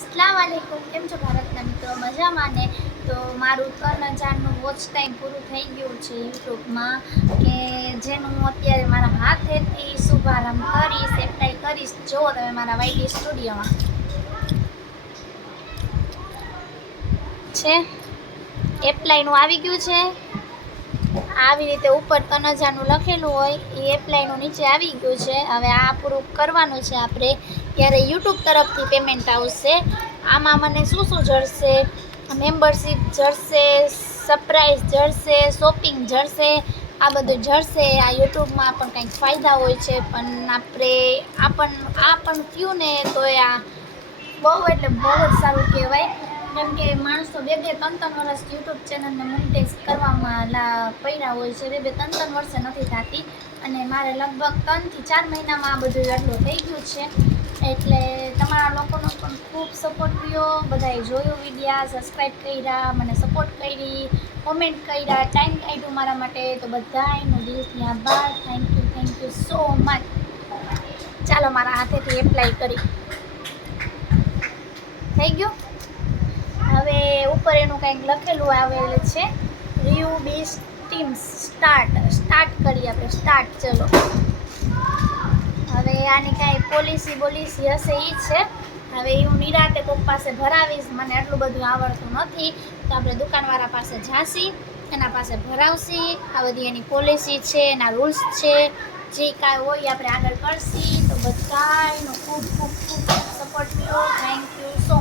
अस्सलाम वालेकुम કેમ છો ભારતના મિત્રો મજામાં ને તો મારું 3000નું વોચ ટાઈમ પૂરું થઈ ગયું છે યુટ્યુબમાં કે જેનું હું અત્યારે મારા હાથેથી શુભારંભ કરીશ એપ્લાય કરીશ જો તમે મારા વાયટી સ્ટુડિયોમાં છે એપ્લાયનું આવી ગયું છે આવી રીતે ઉપર 3000નું લખેલું હોય એ એપ્લાયનું નીચે આવી ગયું છે હવે આ પૂરું કરવાનું છે આપણે ત્યારે યુટ્યુબ તરફથી પેમેન્ટ આવશે આમાં મને શું શું જળશે મેમ્બરશિપ જળશે સરપ્રાઈઝ જળશે શોપિંગ જળશે આ બધું જળશે આ યુટ્યુબમાં પણ કંઈક ફાયદા હોય છે પણ આ પણ થયું ને તો આ બહુ એટલે બહુ જ સારું કહેવાય કેમ કે માણસો બે 3 વર્ષ યુટ્યુબ ચેનલને મોનેટાઈઝ કરવામાં પડ્યા હોય છે બે 3 વર્ષે નથી થતી અને મારે લગભગ 3 થી 4 મહિનામાં આ બધું એટલું થઈ ગયું છે એટલે તમારા લોકોનો પણ ખૂબ સપોર્ટ રહ્યો બધાએ જોયું વિડીયા સબસ્ક્રાઈબ કર્યા મને સપોર્ટ કરી કોમેન્ટ કર્યા ટાઈમ કાઢ્યું મારા માટે તો બધાનો દિલથી આભાર થેન્ક યુ સો મચ ચાલો મારા હાથેથી એપ્લાય કરી થઈ ગયું હવે ઉપર એનું કંઈક લખેલું આવેલું છે રિવ્યુ બેઝ ટીમ્સ સ્ટાર્ટ કરીએ આપણે સ્ટાર્ટ ચલો હવે આની કાંઈ પોલિસી હશે એ છે હવે હું નિરાતે કોક પાસે ભરાવીશ મને આટલું બધું આવડતું નથી તો આપણે દુકાનવાળા પાસે જાસી એના પાસે ભરાવશી આ બધી એની પોલિસી છે એના રૂલ્સ છે જે કાંઈ હોય આપણે આગળ કરશી તો બધાનો ખૂબ સપોર્ટ કર્યો થેન્ક યુ સો